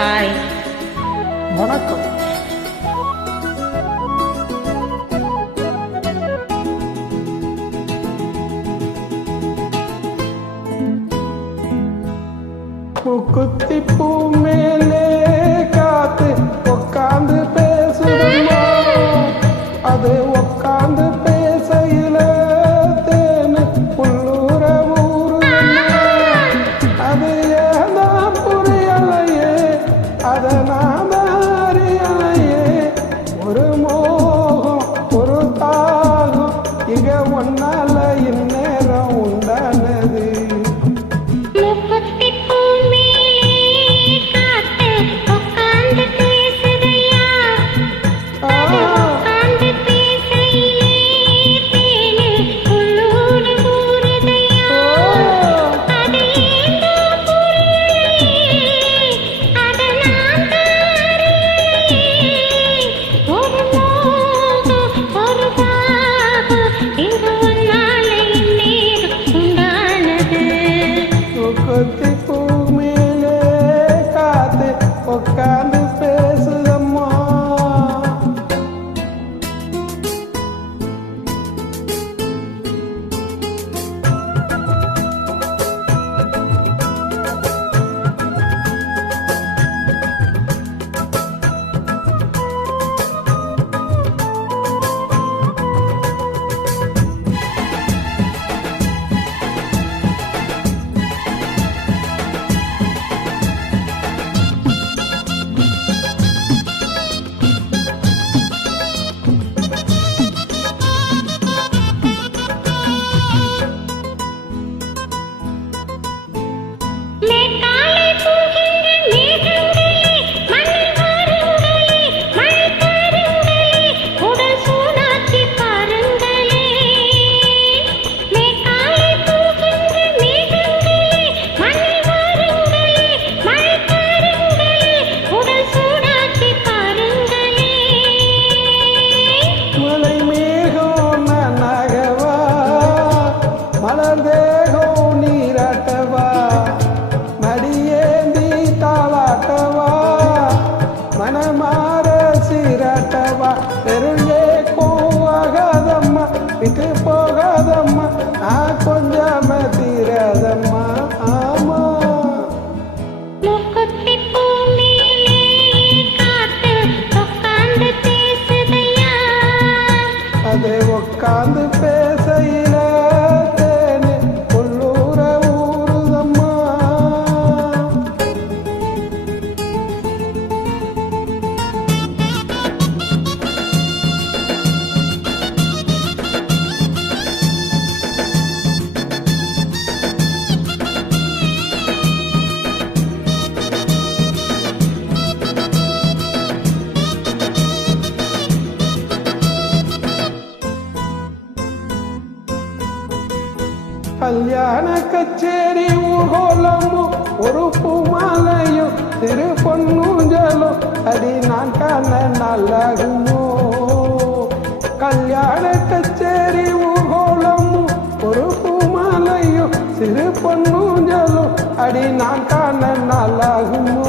Hi. வணக்கம். குத்தி பூ மேலே காத்து உக்காந்து பேசுதம்மா, அது உக்காந்து பேசையில தேனு உள்ளூர ஊருதம்மா. அது ஏதான் புரியலையே, அதை நான் அறியலையே. ஒரு மோகம் ஒரு தாகம் இங்க ஒன்னால இந்நேரம் உண்டானது. கொத்தி பூ மேலே காத்து உக்காந்து பேசுதம்மா. மலர்ந்தேகம் நீராட்டவா, மடியேந்தி தாளாட்டவா, மனமாற சீராட்டவா. பெருங்கே போகாதம்மா, விட்டு போகாதம்மா, நான் கொஞ்சம் தீராதம்மா. ஆமா அதை உக்காந்து பேசையில தேனு உள்ளூர ஊருதம்மா. கல்யாண கச்சேரி ஊர்கோலமும் ஒரு பூமாலையும் திரு பொன்னூஞ்சலும் அடி நான் காண நல்லாகுமோ. கல்யாண கச்சேரி ஊர்கோலமும் ஒரு பூமாலையும் சிறு பொன்னூஞ்சலும் அடி நான் காண நல்லாகுமோ.